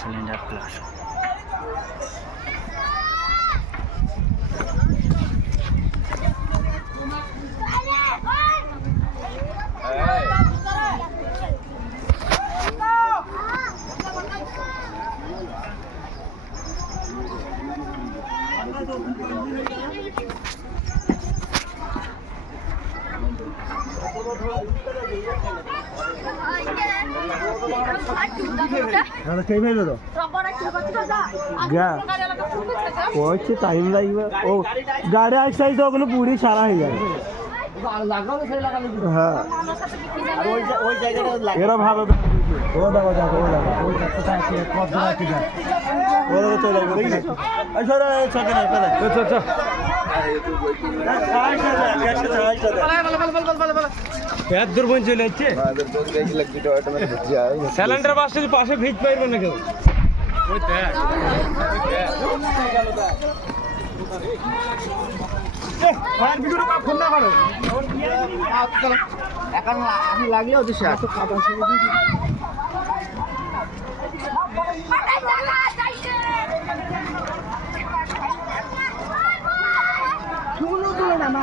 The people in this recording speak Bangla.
Cylinder plus. টাইম লাগবে ও গাড়ি আসতে আসতে ওগুলো পুরি সারা হয়ে যাবে। হ্যাঁ এরা ভালো ও দেখো দেখো ও দেখো ওই চলে যাবে দেখি দূর চলে যাচ্ছে সিলিন্ডার বাসে পাশে ভিজ পাইবে না কেউ। এখন আমি লাগলে ওদের সাথে খাবার শুরু তুলে না মা